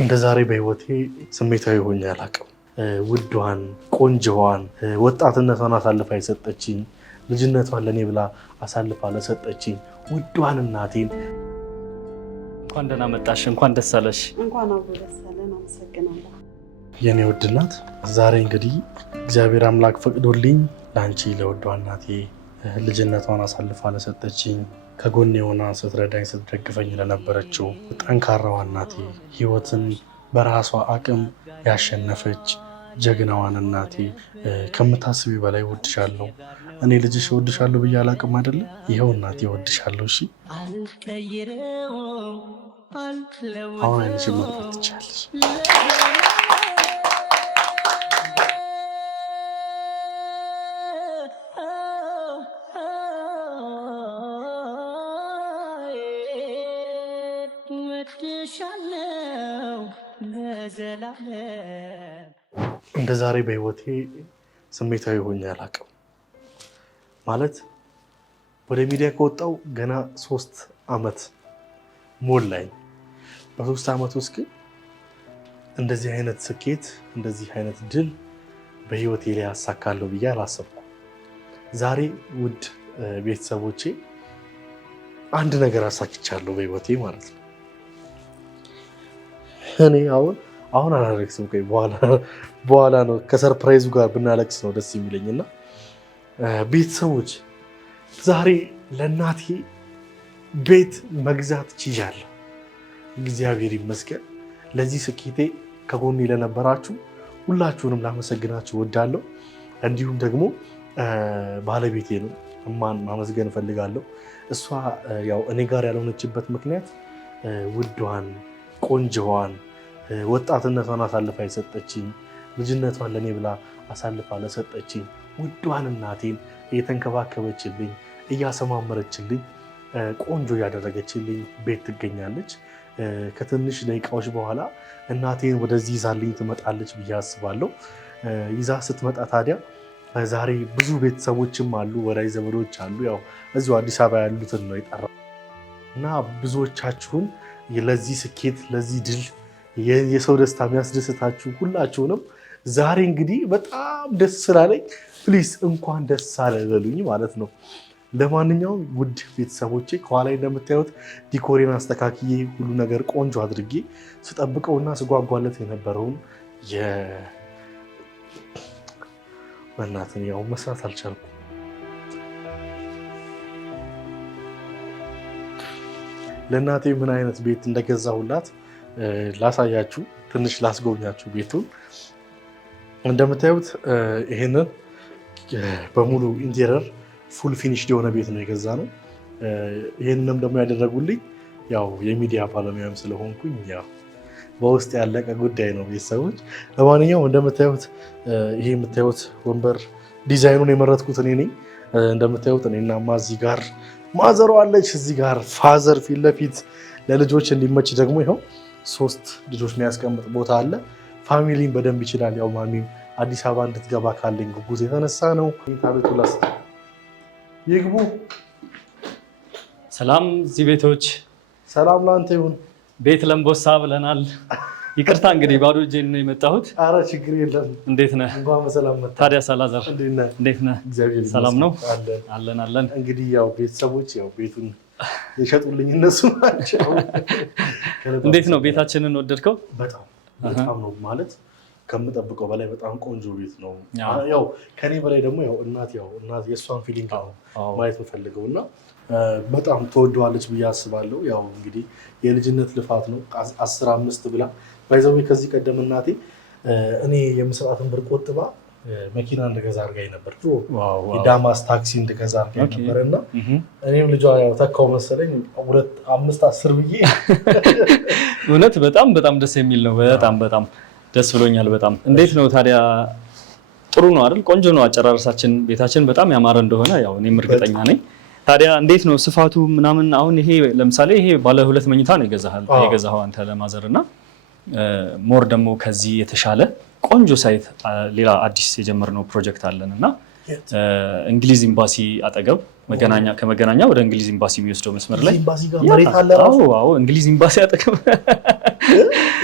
እንደ ዛሬ በህይወቴ ስሜታዊ ሆኜ አላውቅም። ውዷን ቆንጆዋን ወጣትነቷን አሳልፋ የሰጠችኝ ልጅነቷን ለኔ ብላ አሳልፋ ለሰጠችኝ ውዷን እናቴን እንኳን ደህና መጣሽ፣ እንኳን ደስ አለሽ። እንኳን አብሮ ደስ አለን። አመሰግናለሁ የኔ ውድ እናት። ዛሬ እንግዲህ እግዚአብሔር አምላክ ፈቅዶልኝ ለአንቺ ለውዷ እናቴ ልጅነቷን አሳልፋ ለሰጠችኝ ከጎኔ ሆና ስትረዳኝ ስትደግፈኝ ለነበረችው ጠንካራዋ እናቴ ህይወትን በራሷ አቅም ያሸነፈች ጀግናዋን እናቴ ከምታስቢ በላይ ወድሻለሁ። እኔ ልጅሽ ወድሻለሁ ብዬ አላቅም አይደለ? ይኸው እናቴ ወድሻለሁ። እሺ አሁን አይንሽን መክፈት ትችያለሽ። እንደ ዛሬ በህይወቴ ስሜታዊ ሆኜ አላውቅም። ማለት ወደ ሚዲያ ከወጣው ገና 3 ዓመት ሞላኝ። በ3 ዓመት ውስጥ ግን እንደዚህ አይነት ስኬት እንደዚህ አይነት ድል በህይወቴ ላይ ያሳካለሁ ብዬ አላሰብኩም። ዛሬ ውድ ቤተሰቦቼ አንድ ነገር አሳክቻለሁ በህይወቴ ማለት ነው። እኔ አሁን አላለቅስም። በኋላ ነው ከሰርፕራይዙ ጋር ብናለቅስ ነው ደስ የሚለኝና ቤተሰቦች ዛሬ ለእናቴ ቤት መግዛት ችያለሁ። እግዚአብሔር ይመስገን። ለዚህ ስኬቴ ከጎኔ ለነበራችሁ ሁላችሁንም ላመሰግናችሁ እወዳለሁ። እንዲሁም ደግሞ ባለቤቴ ነው እማን ማመስገን እፈልጋለሁ። እሷ ያው እኔ ጋር ያልሆነችበት ምክንያት ውዷን ቆንጆዋን ወጣትነቷን አሳልፋ የሰጠችኝ ልጅነቷን ለኔ ብላ አሳልፋ ለሰጠችኝ ውዷን እናቴን እየተንከባከበችልኝ እያሰማመረችልኝ ቆንጆ እያደረገችልኝ ቤት ትገኛለች። ከትንሽ ደቂቃዎች በኋላ እናቴን ወደዚህ ይዛልኝ ትመጣለች ብዬ አስባለሁ። ይዛ ስትመጣ ታዲያ ዛሬ ብዙ ቤተሰቦችም አሉ፣ ወዳጅ ዘመዶች አሉ። ያው እዚሁ አዲስ አበባ ያሉትን ነው የጠራ እና ብዙዎቻችሁን ለዚህ ስኬት ለዚህ ድል የሰው ደስታ የሚያስደስታችሁ ሁላችሁንም ዛሬ እንግዲህ በጣም ደስ ስላለኝ ፕሊስ እንኳን ደስ አለ በሉኝ ማለት ነው። ለማንኛውም ውድ ቤተሰቦቼ ከኋላ እንደምታዩት ዲኮሬን አስተካክዬ ሁሉ ነገር ቆንጆ አድርጌ ስጠብቀውና ስጓጓለት የነበረውን በእናትን ያው መስራት አልቻልኩም። ለእናቴ ምን አይነት ቤት እንደገዛሁላት ላሳያችሁ፣ ትንሽ ላስጎብኛችሁ ቤቱን። እንደምታዩት ይሄንን በሙሉ ኢንቴሪየር ፉል ፊኒሽድ የሆነ ቤት ነው የገዛ ነው። ይሄንንም ደግሞ ያደረጉልኝ ያው የሚዲያ ባለሙያም ስለሆንኩኝ ያው በውስጥ ያለቀ ጉዳይ ነው ቤተሰቦች። ለማንኛውም እንደምታዩት ይሄ የምታዩት ወንበር ዲዛይኑን የመረጥኩት እኔ ነኝ። እንደምታዩት እኔና እዚህ ጋር ማዘሮ አለች፣ እዚህ ጋር ፋዘር ፊት ለፊት ለልጆች እንዲመች ደግሞ ይኸው 3 ልጆች የሚያስቀምጥ ቦታ አለ። ፋሚሊን በደንብ ይችላል። ያው ማሚም አዲስ አበባ እንድትገባ ካለኝ ጉጉት የተነሳ ነው። ቤቱ ላስ ይግቡ። ሰላም እዚህ ቤቶች፣ ሰላም ላንተ ይሁን። ቤት ለምቦሳ ብለናል። ይቅርታ እንግዲህ ባዶ እጄን ነው የመጣሁት። አረ ችግር የለም። እንዴት ነህ? እንኳን በሰላም መጣ። ታዲያ ሰላዘር እንዴት ነህ? ሰላም ነው አለን። እንግዲህ ያው ቤተሰቦች ያው ቤቱን የሸጡልኝ እነሱ ናቸው። እንዴት ነው ቤታችንን ወደድከው? በጣም ነው ማለት ከምጠብቀው በላይ በጣም ቆንጆ ቤት ነው። ያው ከኔ በላይ ደግሞ ያው እናት የእሷን ፊሊንግ ነው ማየት የምፈልገው እና በጣም ተወደዋለች ብዬ አስባለሁ። ያው እንግዲህ የልጅነት ልፋት ነው 15 ብላ ባይዘው ከዚህ ቀደም እናቴ እኔ የምሰጣትን ብር ቆጥባ መኪና እንደገዛ አድርጋኝ ነበር። የዳማስ ታክሲ እንደገዛ አድርጋኝ ነበር እና እኔም ልጇ ያው ተካው መሰለኝ 5-10 ብዬ እውነት በጣም ደስ የሚል ነው። በጣም ደስ ብሎኛል። በጣም እንዴት ነው ታዲያ? ጥሩ ነው አይደል? ቆንጆ ነው አጨራረሳችን። ቤታችን በጣም ያማረ እንደሆነ ያው እኔም እርግጠኛ ነኝ። ታዲያ እንዴት ነው ስፋቱ ምናምን? አሁን ይሄ ለምሳሌ ይሄ ባለ 2 መኝታ ነው የገዛኸው አንተ ለማዘር እና ሞር ደግሞ ከዚህ የተሻለ ቆንጆ ሳይት ሌላ አዲስ የጀመርነው ፕሮጀክት አለን እና እንግሊዝ ኤምባሲ አጠገብ ከመገናኛ ወደ እንግሊዝ ኤምባሲ የሚወስደው መስመር ላይ እንግሊዝ ኤምባሲ አጠገብ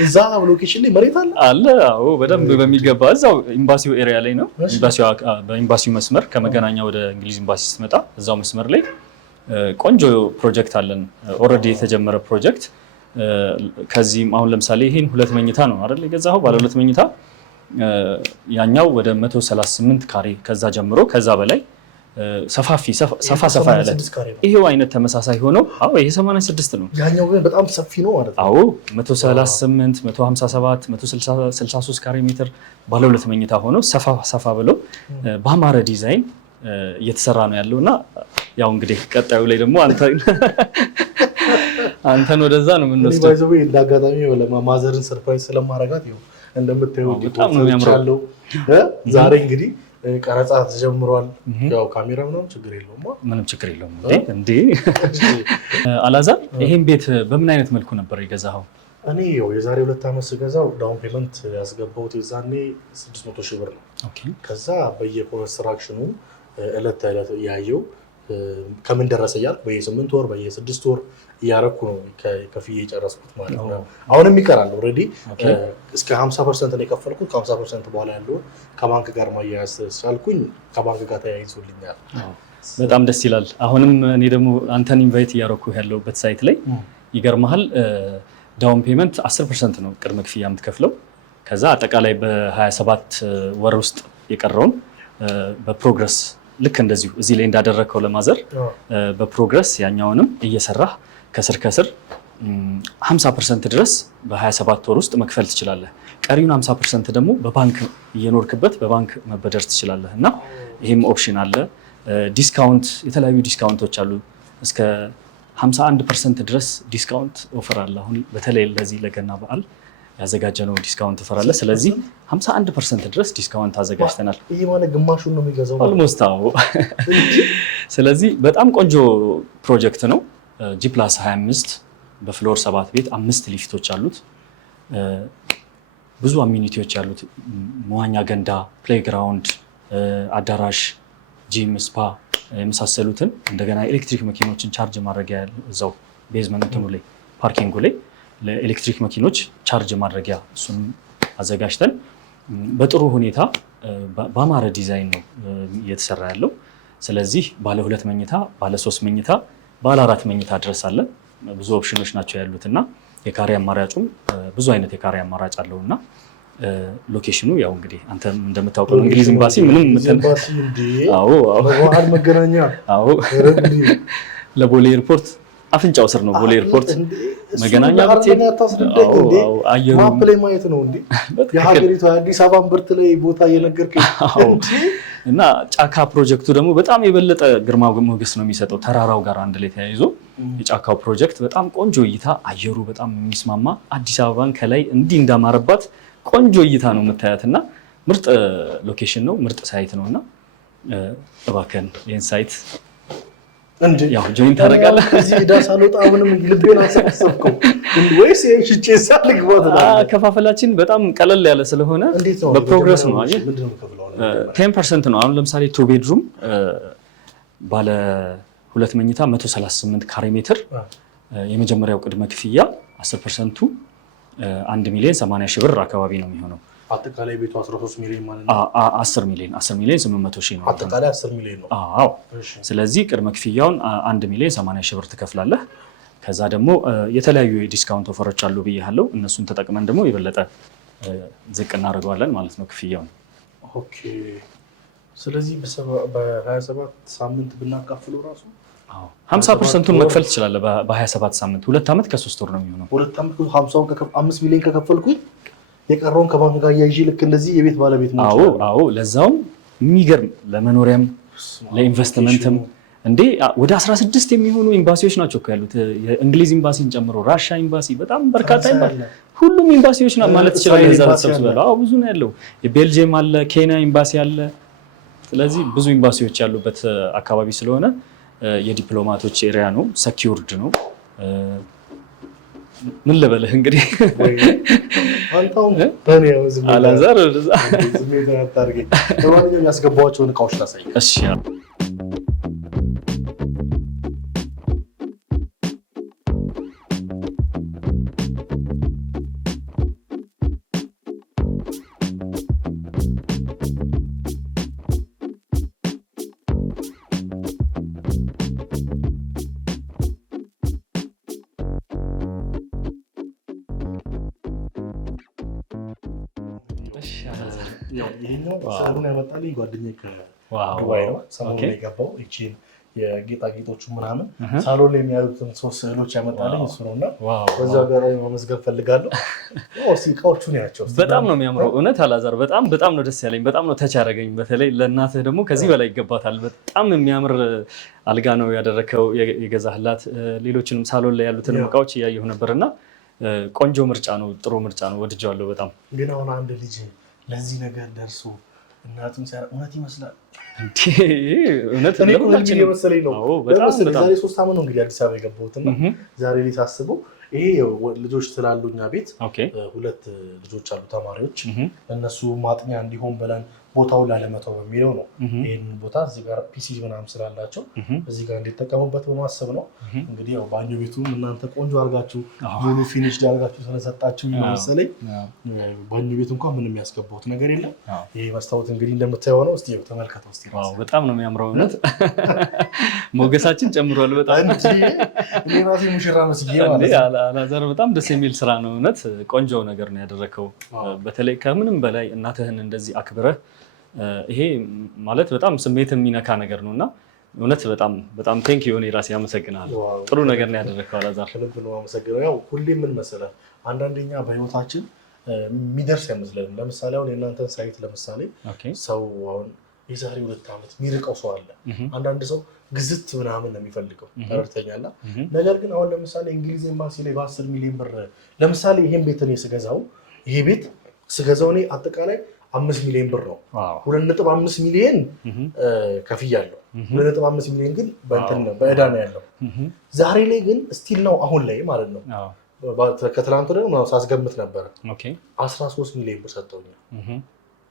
እዛ ሎኬሽን ላይ መሬት አለ። አዎ በደንብ በሚገባ እዛው ኤምባሲው ኤሪያ ላይ ነው። በኤምባሲው መስመር ከመገናኛ ወደ እንግሊዝ ኤምባሲ ስትመጣ እዛው መስመር ላይ ቆንጆ ፕሮጀክት አለን። ኦልሬዲ የተጀመረ ፕሮጀክት ከዚህም አሁን ለምሳሌ ይሄን 2 መኝታ ነው አይደል የገዛኸው? ባለ 2 መኝታ ያኛው ወደ 138 ካሬ ከዛ ጀምሮ ከዛ በላይ ሰፋ ያለ ይሄው አይነት ተመሳሳይ ሆኖ ይሄ 86 ነው። ያኛው ግን በጣም ሰፊ ነው ማለት ነው። 138 157 163 ካሬ ሜትር ባለ 2 መኝታ ሆኖ ሰፋ ብሎ በአማረ ዲዛይን እየተሰራ ነው ያለውና ያው እንግዲህ ቀጣዩ ላይ ደግሞ አንተን ወደዛ ነው የምንወስደው። ባይዘው እንዳጋጣሚ ለማዘርን ሰርፕራይዝ ስለማረጋት ይኸው እንደምታየው በጣም ነው የሚያምረው። ዛሬ እንግዲህ ቀረጻ ተጀምሯል። ያው ካሜራ ምናምን ችግር የለውም፣ ምንም ችግር የለውም። እንዴ አላዛር ይሄን ቤት በምን አይነት መልኩ ነበር የገዛኸው? እኔ ያው የዛሬ 2 ዓመት ስገዛው ዳውን ፔመንት ያስገባሁት የዛኔ 600 ሺህ ብር ነው። ከዛ በየኮንስትራክሽኑ እለት ተዕለት ያየው ከምን ደረሰ እያልኩ በየ8 ወር በየ6 ወር እያረኩ ነው ከፍዬ የጨረስኩት ማለት ነው። አሁንም ይቀራል። ኦልሬዲ እስከ 50% ነው የከፈልኩት። ከ50% በኋላ ያለው ከባንክ ጋር ማያያዝ ስላልኩኝ ከባንክ ጋር ተያይዞልኛል። በጣም ደስ ይላል። አሁንም እኔ ደግሞ አንተን ኢንቫይት እያረኩ ያለውበት ሳይት ላይ ይገርምሃል፣ ዳውን ፔመንት 10% ነው ቅድመ ክፍያ የምትከፍለው። ከዛ አጠቃላይ በ27 ወር ውስጥ የቀረውን በፕሮግረስ ልክ እንደዚሁ እዚህ ላይ እንዳደረግከው ለማዘር በፕሮግረስ ያኛውንም እየሰራህ ከስር 50% ድረስ በ27 ወር ውስጥ መክፈል ትችላለህ። ቀሪውን 50% ደግሞ በባንክ እየኖርክበት በባንክ መበደር ትችላለህ እና ይህም ኦፕሽን አለ። ዲስካውንት፣ የተለያዩ ዲስካውንቶች አሉ። እስከ 51% ድረስ ዲስካውንት ኦፈር አለ። አሁን በተለይ ለዚህ ለገና በዓል ያዘጋጀነው ዲስካውንት ኦፈር አለ። ስለዚህ 51% ድረስ ዲስካውንት አዘጋጅተናል። ይሄ ማለት ግማሹን ነው የሚገዛው ኦልሞስት። ስለዚህ በጣም ቆንጆ ፕሮጀክት ነው። G+25 በፍሎር 7 ቤት 5 ሊፍቶች አሉት። ብዙ አሚኒቲዎች ያሉት መዋኛ ገንዳ፣ ፕሌይግራውንድ፣ አዳራሽ፣ ጂም፣ ስፓ የመሳሰሉትን እንደገና ኤሌክትሪክ መኪኖችን ቻርጅ ማድረጊያ እዛው ቤዝመንቱ ላይ ፓርኪንጉ ላይ ለኤሌክትሪክ መኪኖች ቻርጅ ማድረጊያ እሱን አዘጋጅተን በጥሩ ሁኔታ በአማረ ዲዛይን ነው እየተሰራ ያለው። ስለዚህ ባለ 2 መኝታ፣ ባለ 3 መኝታ፣ ባለ 4 መኝታ ድረስ አለ። ብዙ ኦፕሽኖች ናቸው ያሉት እና የካሬ አማራጩም ብዙ አይነት የካሬ አማራጭ አለው እና ሎኬሽኑ ያው እንግዲህ አንተ እንደምታውቀው እንግሊዝ ኤምባሲ ምንም መገናኛ ለቦሌ ኤርፖርት አፍንጫው ስር ነው። ቦሌ ኤርፖርት መገናኛ ማፕ ላይ ማየት ነው እንዴ? የሀገሪቷ አዲስ አበባን ብርት ላይ ቦታ እየነገርከኝ እና ጫካ ፕሮጀክቱ ደግሞ በጣም የበለጠ ግርማ ሞገስ ነው የሚሰጠው። ተራራው ጋር አንድ ላይ ተያይዞ የጫካው ፕሮጀክት በጣም ቆንጆ እይታ፣ አየሩ በጣም የሚስማማ አዲስ አበባን ከላይ እንዲህ እንዳማረባት ቆንጆ እይታ ነው የምታያት እና ምርጥ ሎኬሽን ነው፣ ምርጥ ሳይት ነው እና እባክህን ይህን ሳይት ያው ጆይን ታደርጋለህ። እዚህ ዳስ አልወጣ ምንም ልቤን አሰብከው ወይስ ሽጬ ሳልግባት? ከፋፈላችን በጣም ቀለል ያለ ስለሆነ በፕሮግረስ ነው አይደል? 10% ነው። አሁን ለምሳሌ 2 ቤድሩም ባለ 2 መኝታ 138 ካሬ ሜትር የመጀመሪያው ቅድመ ክፍያ 10%ቱ 1,80,000 ሺህ ብር አካባቢ ነው የሚሆነው። አጠቃላይ ቤቱ 13 ሚሊዮን ማለት ነው። 10 ሚሊዮን 800 ሺህ ነው። አጠቃላይ 10 ሚሊዮን ነው። አዎ። ስለዚህ ቅድመ ክፍያውን 1,80,000 ሺህ ብር ትከፍላለህ። ከዛ ደግሞ የተለያዩ የዲስካውንት ኦፈሮች አሉ ብያለሁ። እነሱን ተጠቅመን ደግሞ የበለጠ ዝቅ እናደርገዋለን ማለት ነው ክፍያውን። ኦኬ። ስለዚህ በ27 ሳምንት ብናካፍለው ራሱ 50%ቱን መክፈል ትችላለህ። በ27 ሳምንት 2 ዓመት ከ3 ወር ነው የሚሆነው። 2 ዓመት 5 ሚሊዮን ከከፈልኩኝ የቀረውን ከባንክ ጋር ያይዤ ልክ እንደዚህ የቤት ባለቤት ነው። አዎ። ለዛውም የሚገርም ለመኖሪያም ለኢንቨስትመንትም እንዴ ወደ 16 የሚሆኑ ኤምባሲዎች ናቸው ያሉት፣ የእንግሊዝ ኤምባሲን ጨምሮ ራሻ ኤምባሲ፣ በጣም በርካታ ኤምባሲ፣ ሁሉም ኤምባሲዎች ማለት ትችላለህ። እዛ ተሰብስበው ብዙ ነው ያለው። የቤልጂየም አለ፣ ኬንያ ኤምባሲ አለ። ስለዚህ ብዙ ኤምባሲዎች ያሉበት አካባቢ ስለሆነ የዲፕሎማቶች ኤሪያ ነው፣ ሰኪውርድ ነው። ምን ልበልህ እንግዲህ አላዛር ለማንኛውም ያስገባቸውን እቃዎች ላሳይ። እሺ። እሺ አላዛር ይሄኛው ሰሩን ያመጣልኝ ጓደኛዬ ከዱባይ ነው። ሰሞኑን የገባው እቺን የጌጣጌጦቹ ምናምን ሳሎን ላይ የሚያዩትን 3 ስዕሎች ያመጣልኝ እሱ ነውና በዛው ጋር ማመስገን ፈልጋለሁ። እቃዎቹ ናቸው በጣም ነው የሚያምረው። እውነት አላዛር በጣም ነው ደስ ያለኝ። በጣም ነው ተች ያደረገኝ። በተለይ ለእናትህ ደግሞ ከዚህ በላይ ይገባታል። በጣም የሚያምር አልጋ ነው ያደረከው የገዛህላት። ሌሎችንም ሳሎን ላይ ያሉትን እቃዎች እያየሁ ነበርና ቆንጆ ምርጫ ነው፣ ጥሩ ምርጫ ነው። ወድጄዋለሁ በጣም። ግን አሁን አንድ ልጅ ለዚህ ነገር ደርሶ እናቱም እውነት ይመስላል እውነት የመሰለኝ ነው። ዛሬ 3 ዓመት ነው እንግዲህ አዲስ አበባ የገባሁትና ዛሬ ላይ ሳስበው ይሄ ልጆች ስላሉ እኛ ቤት 2 ልጆች አሉ ተማሪዎች፣ እነሱ ማጥኛ እንዲሆን ብለን ቦታውን ላለመተው በሚለው ነው ይህን ቦታ እዚህ ጋር ፒሲ ምናምን ስላላቸው እዚህ ጋር እንዲጠቀሙበት በማሰብ ነው። እንግዲህ ያው ባኞ ቤቱም እናንተ ቆንጆ አድርጋችሁ ሙሉ ፊኒሽ አድርጋችሁ ስለሰጣችሁ መሰለኝ ባኞ ቤቱ እንኳን ምንም የሚያስገባውት ነገር የለም። ይሄ መስታወት እንግዲህ እንደምታየው ነው። እስቲ ተመልከተው። እስቲ በጣም ነው የሚያምረው። እውነት ሞገሳችን ጨምሯል በጣም። እኔ ራሴ ሙሽራ መስዬ ማለት ነው። አላዛር በጣም ደስ የሚል ስራ ነው። እውነት ቆንጆ ነገር ነው ያደረከው። በተለይ ከምንም በላይ እናትህን እንደዚህ አክብረህ ይሄ ማለት በጣም ስሜት የሚነካ ነገር ነውና እውነት በጣም ቴንክ ዩ። እኔ ራሴ አመሰግናለሁ። ጥሩ ነገር ነው ያደረከው አላዛር። ከልብ ነው አመሰግናለሁ። ያው ሁሌ ምን መሰለህ አንዳንደኛ በህይወታችን የሚደርስ አይመስለንም። ለምሳሌ አሁን የእናንተን ሳይት ለምሳሌ ሰው አሁን የዛሬ 2 ዓመት የሚርቀው ሰው አለ። አንዳንድ ሰው ግዝት ምናምን ነው የሚፈልገው ተረድተኛል። ነገር ግን አሁን ለምሳሌ እንግሊዝ ኤምባሲ ላይ በ10 ሚሊዮን ብር ለምሳሌ ይሄን ቤት እኔ ስገዛው ይሄ ቤት ስገዛው እኔ አጠቃላይ 5 ሚሊዮን ብር ነው። 2.5 ሚሊዮን ከፍያለሁ። 2.5 ሚሊዮን ግን በዕዳ ነው ያለው። ዛሬ ላይ ግን ስቲል ነው አሁን ላይ ማለት ነው። ከትላንቱ ደግሞ ሳስገምት ነበረ 13 ሚሊዮን ብር ሰጥተውኛል።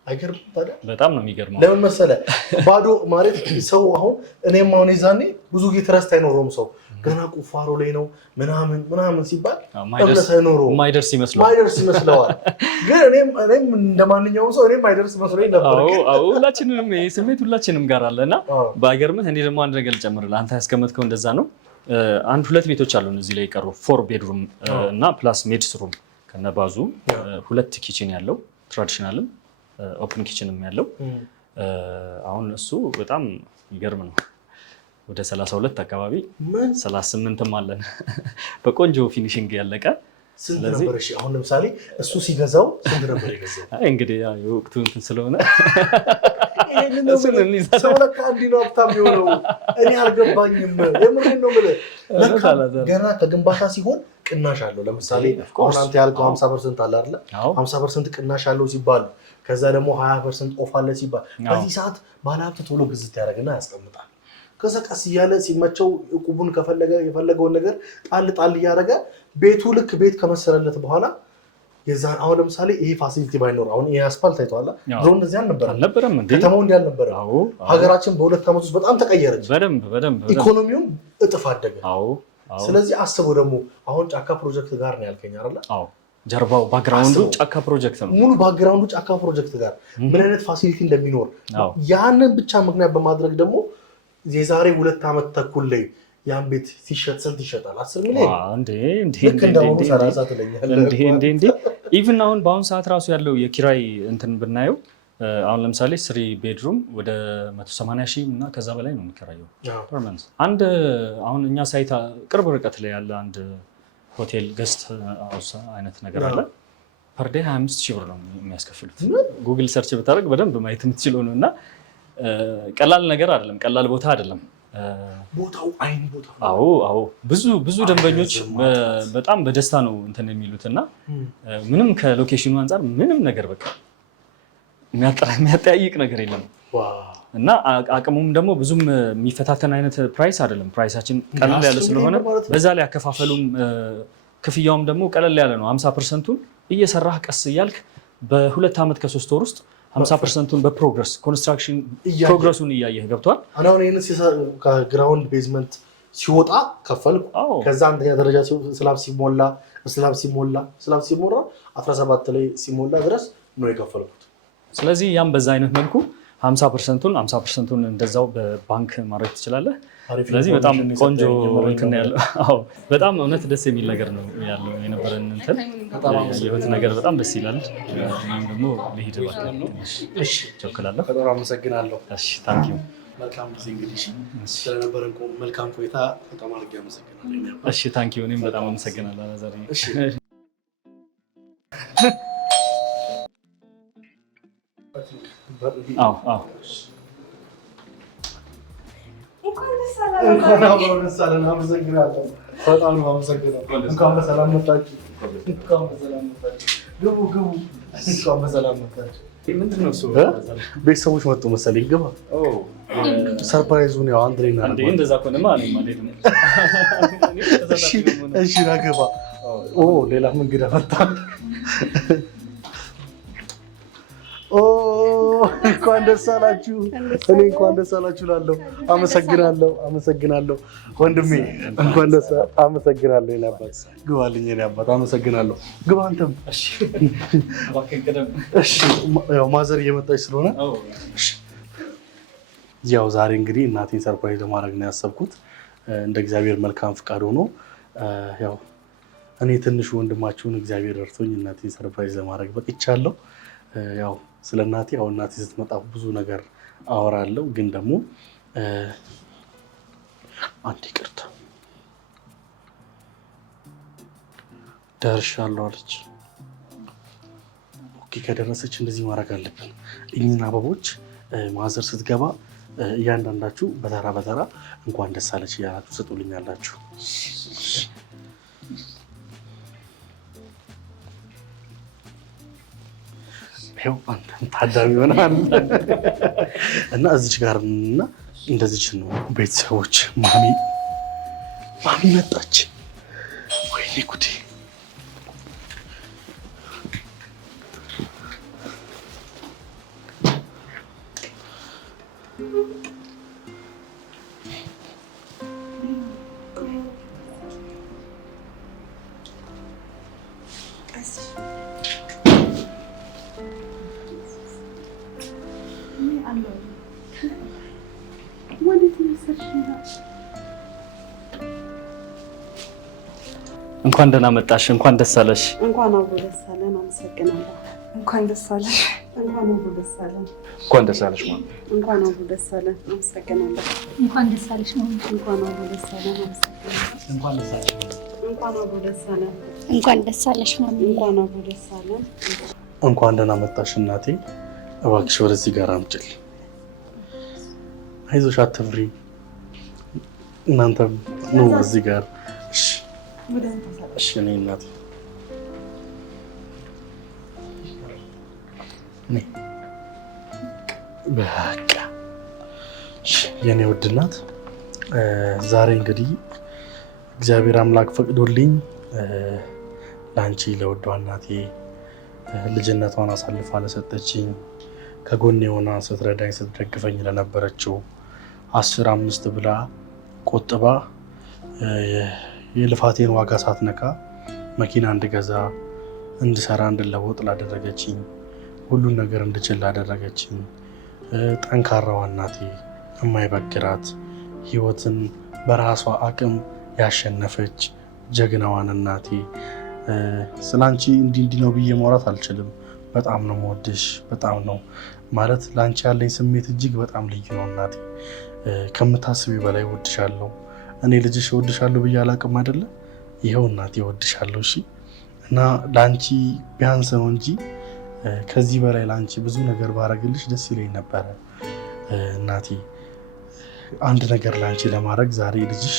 አይገርም? ታዲያ በጣም ነው የሚገርመው። ለምን መሰለህ ባዶ ማለት ሰው አሁን እኔም አሁን የዛኔ ብዙ ጊዜ ትረስት አይኖረውም። ሰው ገና ቁፋሮ ላይ ነው ምናምን ሲባል እምነት አይኖረውም። ማይደርስ ይመስለዋል። ግን እኔም እንደማንኛውም ሰው እኔም ማይደርስ መስሎኝ ነበር። ሁላችንም ይሄ ስሜት ሁላችንም ጋር አለና ባይገርምህ እኔ ደግሞ አንድ ነገር ልጨምርልህ። አንተ ያስቀመጥከው እንደዛ ነው። 2 ቤቶች አሉን እዚህ ላይ የቀሩ 4 ቤድሩም እና ፕላስ ሜድስ ሩም ከነባዙ 2 ኪችን ያለው ትራዲሽናልም ኦፕን ኪችንም ያለው አሁን እሱ በጣም ይገርም ነው። ወደ 32 አካባቢ 38ም አለን በቆንጆ ፊኒሽንግ ያለቀ። ስንት ነበር? እሺ አሁን ለምሳሌ እሱ ሲገዛው ስንት ነበር የገዛው? እንግዲህ የወቅቱ እንትን ስለሆነ ሰው ለካ እንዲህ ነው ሀብታም የሆነው። እኔ አልገባኝም። የምሬን ነው የምልህ። ገና ከግንባታ ሲሆን ቅናሽ አለው። ለምሳሌ አሁን አንተ ያልከው 50% አለ አይደለ? 50% ቅናሽ አለው ሲባል ከዛ ደግሞ 20% ኦፍ አለ ሲባል በዚህ ሰዓት ባለሀብት ቶሎ ግዝት ያደርግና ያስቀምጣል። ከዛ ቀስ እያለ ሲመቸው ዕቁቡን የፈለገውን ነገር ጣል እያደረገ ቤቱ ልክ ቤት ከመሰለለት በኋላ የዛን አሁን ለምሳሌ ይሄ ፋሲሊቲ ባይኖር አሁን ይሄ አስፋልት አይተዋል። ድሮ እንደዚህ አልነበረም። ከተማው እንዲህ አልነበረም። ሀገራችን በ2 ዓመት ውስጥ በጣም ተቀየረች። በደንብ ኢኮኖሚውን እጥፍ አደገ። ስለዚህ አስበው ደግሞ አሁን ጫካ ፕሮጀክት ጋር ነው ያልከኝ አይደለ? ጀርባው ባክግራውንዱ ጫካ ፕሮጀክት ነው። ሙሉ ባክግራውንዱ ጫካ ፕሮጀክት ጋር ምን አይነት ፋሲሊቲ እንደሚኖር ያንን ብቻ ምክንያት በማድረግ ደግሞ የዛሬ 2 ዓመት ተኩል ላይ ያን ቤት ሲሸጥ ስንት ይሸጣል? 10 ሚሊዮን ልክ እንደሆኑ 30 ትለኛለህ። ኢቭን አሁን በአሁኑ ሰዓት ራሱ ያለው የኪራይ እንትን ብናየው አሁን ለምሳሌ 3 ቤድሩም ወደ 180 ሺህ እና ከዛ በላይ ነው የሚከራየው ፐርመንት። አንድ አሁን እኛ ሳይት ቅርብ ርቀት ላይ ያለ አንድ ሆቴል ገስት ሃውስ አይነት ነገር አለ። ፐር ዴይ 25 ሺህ ብር ነው የሚያስከፍሉት። ጉግል ሰርች ብታደርግ በደንብ ማየት የምትችለው ነው። እና ቀላል ነገር አይደለም፣ ቀላል ቦታ አይደለም። ቦታው አይን ቦታ። አዎ ብዙ ደንበኞች በጣም በደስታ ነው እንትን የሚሉት እና ምንም ከሎኬሽኑ አንጻር ምንም ነገር በቃ የሚያጠያይቅ ነገር የለም። እና አቅሙም ደግሞ ብዙም የሚፈታተን አይነት ፕራይስ አይደለም። ፕራይሳችን ቀለል ያለ ስለሆነ በዛ ላይ አከፋፈሉም ክፍያውም ደግሞ ቀለል ያለ ነው። 50%ቱን እየሰራህ ቀስ እያልክ በ2 ዓመት ከ3 ወር ውስጥ 50%ቱን በፕሮግረስ ኮንስትራክሽን ፕሮግረሱን እያየህ ገብቷል። አሁን ይሄን ከግራውንድ ቤዝመንት ሲወጣ ከፈልኩ። ከዛ አንደኛ ደረጃ ስላብ ሲሞላ 17 ላይ ሲሞላ ድረስ ነው የከፈልኩት። ስለዚህ ያም በዛ አይነት መልኩ 50%ቱን 50%ቱን እንደዛው በባንክ ማድረግ ትችላለህ። ስለዚህ በጣም ቆንጆ እንትን ያለው አዎ፣ በጣም እውነት ደስ የሚል ነገር ነው ያለው የነበረን እንትን የህይወት ነገር በጣም ደስ ይላል። እኔም ደግሞ ልሂድ እባክህ፣ ቸኩላለሁ። በጣም አመሰግናለሁ። እሺ ታንክ ዩ። መልካም ጊዜ እንግዲህ ስለነበረን መልካም ቆይታ በጣም አድርጌ አመሰግናለሁ። እሺ ታንክ ዩ። እኔም በጣም አመሰግናለሁ አላዛር። እሺ አዎ አዎ እንኳን አብሮ ደስ አለን። አመሰግናለሁ። በጣም ነው አመሰግናለሁ። እንኳን በሰላም መጣችሁ። እንኳን በሰላም መጣችሁ። ግቡ ግቡ። እንኳን በሰላም መጣችሁ። ምንድን ነው እሱ? ቤተሰቦች መጡ መሰለኝ። ግባ። ሰርፕራይዙን ያው አንድ ላይ እናደርጋለን። እንደዛ ከሆነማ እኔማ አልሄድም። እሺ ና ግባ። ሌላ እንግዳ መጣ። እንኳን ደስ አላችሁ። እኔ እንኳን ደስ አላችሁ እላለሁ። አመሰግናለሁ ወንድሜ፣ እንኳን ደስ አመሰግናለሁ። የእኔ አባት ግባልኝ። የእኔ አባት አመሰግናለሁ። ግባ አንተም። ያው ማዘር እየመጣች ስለሆነ ያው ዛሬ እንግዲህ እናቴን ሰርፕራይዝ ለማድረግ ነው ያሰብኩት። እንደ እግዚአብሔር መልካም ፍቃድ ሆኖ ያው እኔ ትንሹ ወንድማችሁን እግዚአብሔር ረድቶኝ እናቴን ሰርፕራይዝ ለማድረግ በቅቻለሁ። ያው ስለ እናቴ ያው እናቴ ስትመጣ ብዙ ነገር አወራለሁ፣ ግን ደግሞ አንድ ይቅርታ ደርሻለሁ አለች። ኦኬ ከደረሰች እንደዚህ ማድረግ አለብን። እኚህን አበቦች ማዘር ስትገባ እያንዳንዳችሁ በተራ በተራ እንኳን ደስ አለች እያላችሁ ስጡልኛላችሁ። ይኸው አንተም ታዳሚ ይሆናል እና እዚች ጋር እና እንደዚች ነው። ቤተሰቦች ማሚ መጣች። ወይኔ ጉዴ! እንኳን ደህና መጣሽ። እንኳን ደስ አለሽ። እንኳን አብሮ ደስ አለን። አመሰግናለሁ። እንኳን ደስ አለሽ። እንኳን አብሮ ደስ አለን። እንኳን ደስ አለሽ ማለት እንኳን አብሮ ደስ አለን። አመሰግናለሁ። እንኳን ደስ አለሽ ማለት እንኳን አብሮ ደስ አለን። አመሰግናለሁ። እንኳን ደስ አለሽ። እንኳን አብሮ ደስ አለን። እንኳን ደስ አለሽ ማለት እንኳን አብሮ ደስ አለን። እንኳን ደህና መጣሽ እናቴ። እባክሽ ወደዚህ ጋር አምጪልኝ። አይዞሽ፣ አትፍሪ። እናንተም ኑ እዚህ ጋር። እሺ እኔ እናቴ በቃ የኔ ውድ እናት፣ ዛሬ እንግዲህ እግዚአብሔር አምላክ ፈቅዶልኝ ለአንቺ ለውዷ እናቴ ልጅነቷን አሳልፋ ለሰጠችኝ፣ ከጎኔ ሆና ስትረዳኝ ስትደግፈኝ ለነበረችው 10-5 ብላ ቆጥባ የልፋቴን ዋጋ ሳትነካ መኪና እንድገዛ፣ እንድሰራ፣ እንድለወጥ ላደረገችኝ፣ ሁሉን ነገር እንድችል ላደረገችኝ ጠንካራዋ እናቴ፣ የማይበግራት ህይወትን በራሷ አቅም ያሸነፈች ጀግናዋን እናቴ፣ ስላንቺ እንዲህ ነው ብዬ ማውራት አልችልም። በጣም ነው የምወድሽ። በጣም ነው ማለት ለአንቺ ያለኝ ስሜት እጅግ በጣም ልዩ ነው እናቴ። ከምታስቢ በላይ እወድሻለሁ። እኔ ልጅሽ እወድሻለሁ ብዬ አላቅም አይደለ? ይኸው እናቴ እወድሻለሁ። እሺ። እና ለአንቺ ቢያንስ ነው እንጂ ከዚህ በላይ ለአንቺ ብዙ ነገር ባረግልሽ ደስ ይለኝ ነበረ እናቴ። አንድ ነገር ለአንቺ ለማድረግ ዛሬ ልጅሽ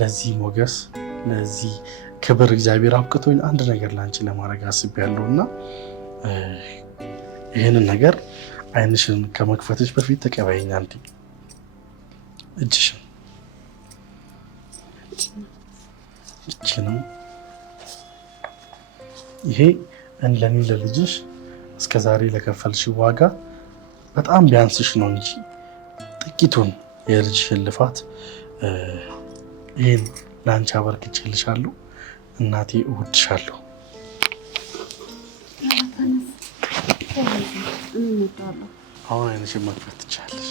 ለዚህ ሞገስ፣ ለዚህ ክብር እግዚአብሔር አብቅቶኝ አንድ ነገር ለአንቺ ለማድረግ አስቤያለሁ እና ይህንን ነገር ዓይንሽን ከመክፈትሽ በፊት ተቀበይኝ አንዴ እጅሽን። ይህችንም ይሄ ለኔ ለልጅሽ እስከ ዛሬ ለከፈልሽ ዋጋ በጣም ቢያንስሽ ነው እንጂ ጥቂቱን የልጅሽን ልፋት ይህን ለአንቺ አበርክቼልሻለሁ እናቴ። እወድሻለሁ። አሁን አይንሽን መክፈት ትችያለሽ።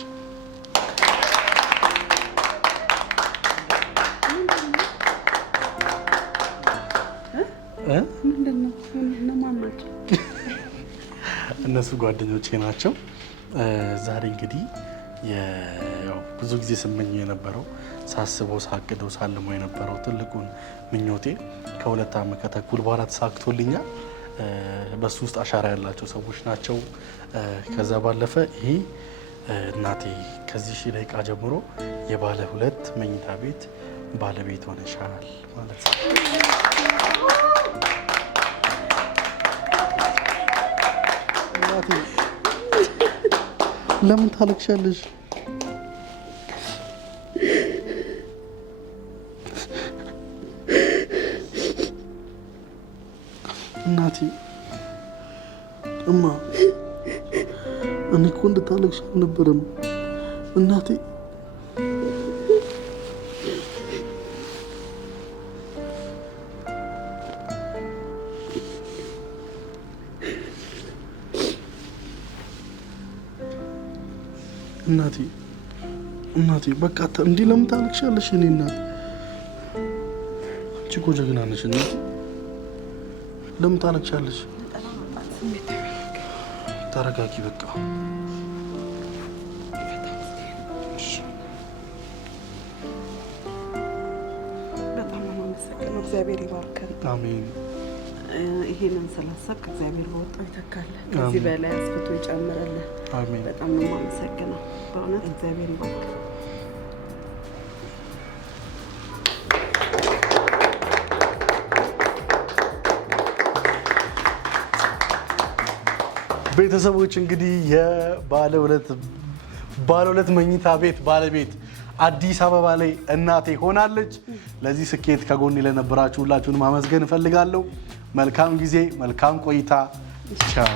እነሱ ጓደኞቼ ናቸው። ዛሬ እንግዲህ ብዙ ጊዜ ስመኝ የነበረው ሳስበው ሳቅደው ሳልመው የነበረው ትልቁን ምኞቴ ከ2 ዓመት ከተኩል በኋላ ተሳክቶልኛል። በሱ ውስጥ አሻራ ያላቸው ሰዎች ናቸው። ከዛ ባለፈ ይሄ እናቴ ከዚህ ደቂቃ ጀምሮ የባለ 2 መኝታ ቤት ባለቤት ሆነሻል ማለት ነው። እናቴ ለምን ታለቅሻለሽ? እናቴ እማ እኔ እኮ እንድታለቅሽ አልነበረም እናቴ። እናቴ በቃ እንዲህ ለምን ታለቅሻለሽ? እኔ እናት አንቺ እኮ ጀግና ነሽ እናቴ። ለምን ታለቅሻለሽ? ተረጋጊ በቃ። በጣም ነው የማመሰግነው። እግዚአብሔር ይባርከን። አሜን። ይሄንን ስላሰብክ እግዚአብሔር በወጣው ይተካል፣ ከዚህ በላይ አስፍቶ ይጨምርልህ። አሜን። በጣም ነው የማመሰግነው በእውነት እግዚአብሔር ይባርከን። ቤተሰቦች እንግዲህ የባለ 2 መኝታ ቤት ባለቤት አዲስ አበባ ላይ እናቴ ሆናለች። ለዚህ ስኬት ከጎኔ ለነበራችሁ ሁላችሁንም ማመስገን እፈልጋለሁ። መልካም ጊዜ፣ መልካም ቆይታ። ቻው።